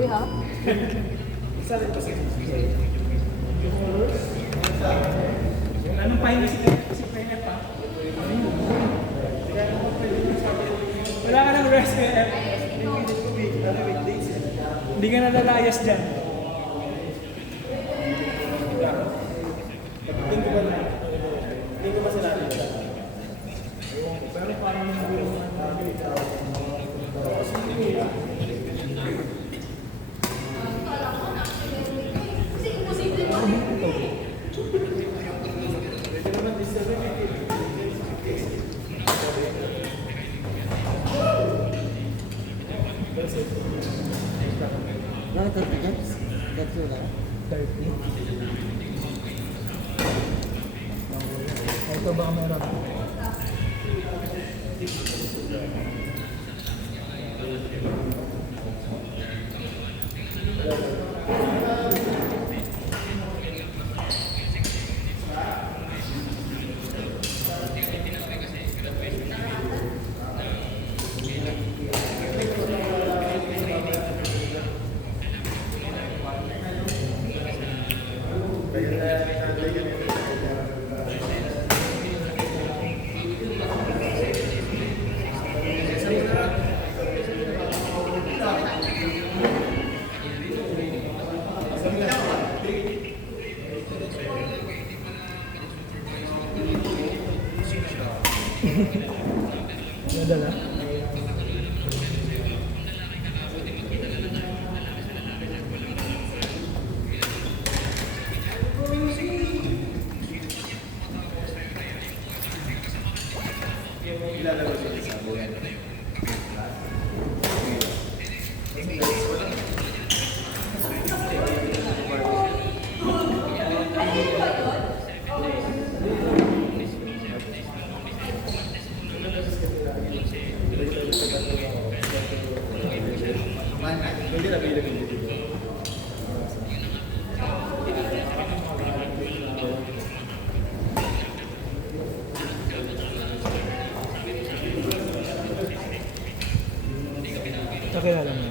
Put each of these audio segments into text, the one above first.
Sorry ha. Anong pahinga si Pene pa? Wala ka ng rest kaya hindi ka nalalayas dyan. Hindi ko ba sila? Pero parang Bakit 30 gaps? Tatlo lang. 30. Ito baka meron. Nadala? Hindi na bilhin ko dito. Kakilala mo.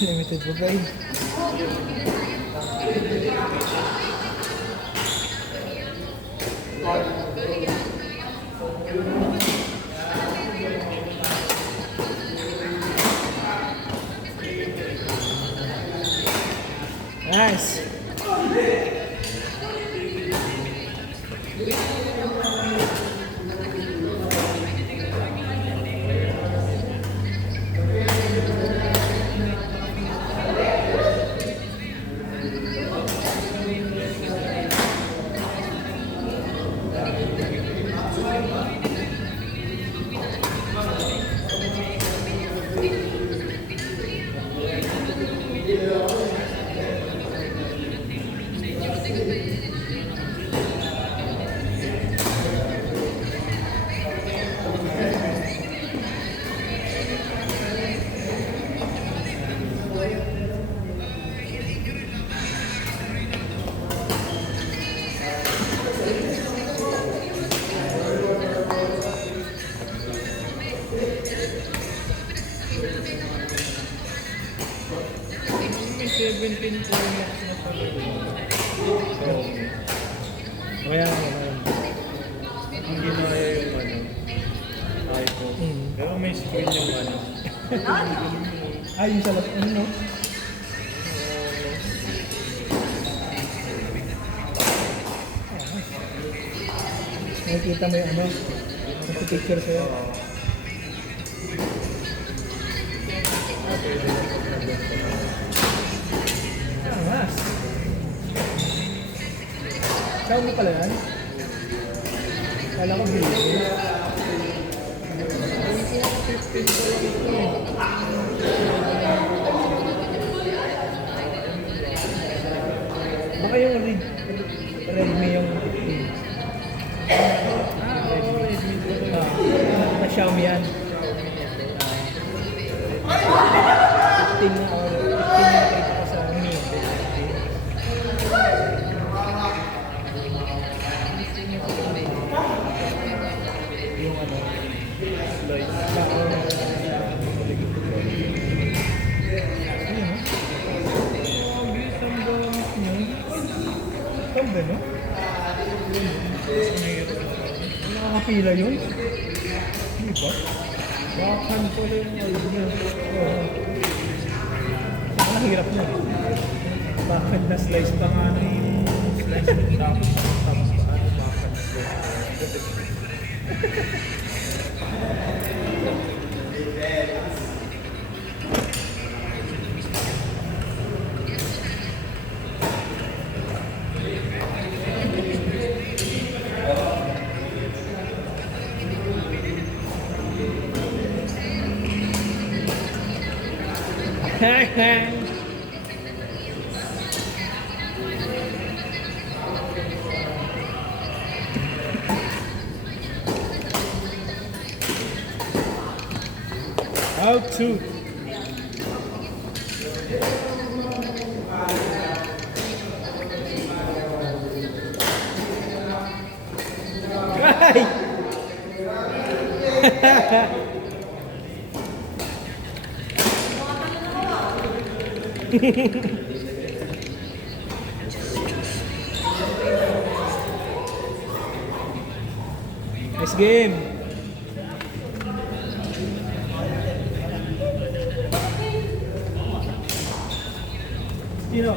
Limited po guys. Nice. Kaya naman. Ang ginaya yung ano, iPhone. Pero may screen yung ano. Ano? Ay, yung sa laptop, no? nakikita mo yung ano, picture sa'yo. Angas. Xiaomi pala yan? Kala ko Vivo. Baka yung Redmi yung 15. Oo, Redmi. Na Xiaomi yan. 15 na or 15 na nakita ko sa Mi. Yung ano, Lloyd. Tamba, no? Nakakapila yun? Di ba? Bakan ko yung original. Ang hirap na. Bakan na slice pa nga na yung slice ng tapos pa ano, bakan na slice. How to? Ay! Nice game. Sino?